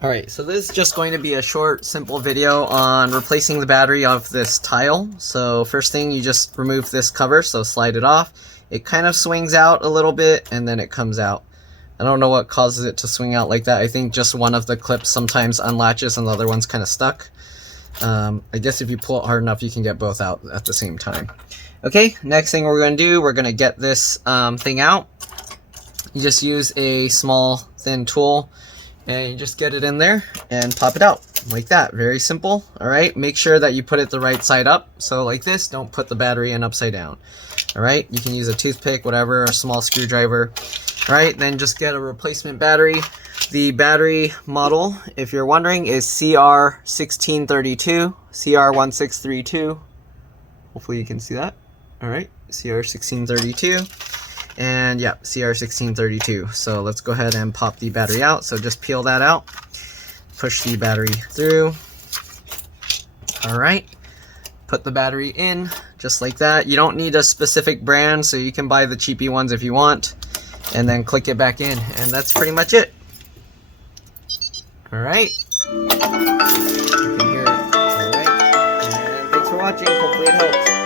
Alright, so this is just going to be a short, simple video on replacing the battery of this tile. So first thing, you just remove this cover, so slide it off. It kind of swings out a little bit and then it comes out. I don't know what causes it to swing out like that. I think just one of the clips sometimes unlatches and the other one's kind of stuck. I guess if you pull it hard enough, you can get both out at the same time. Okay, next thing we're going to do, we're going to get this thing out. You just use a small, thin tool and you just get it in there and pop it out like that. Very simple. All right, make sure that you put it the right side up. So like this, don't put the battery in upside down. All right, you can use a toothpick, whatever, a small screwdriver. All right, then just get a replacement battery. The battery model, if you're wondering, is CR1632, CR1632. Hopefully you can see that. All right, CR1632. And yeah, CR1632. So let's go ahead and pop the battery out. So just peel that out, push the battery through. All right, put the battery in just like that. You don't need a specific brand, so you can buy the cheapy ones if you want, and then click it back in, and that's pretty much it. All right, you can hear it. All right, and thanks for watching. Hopefully it helped.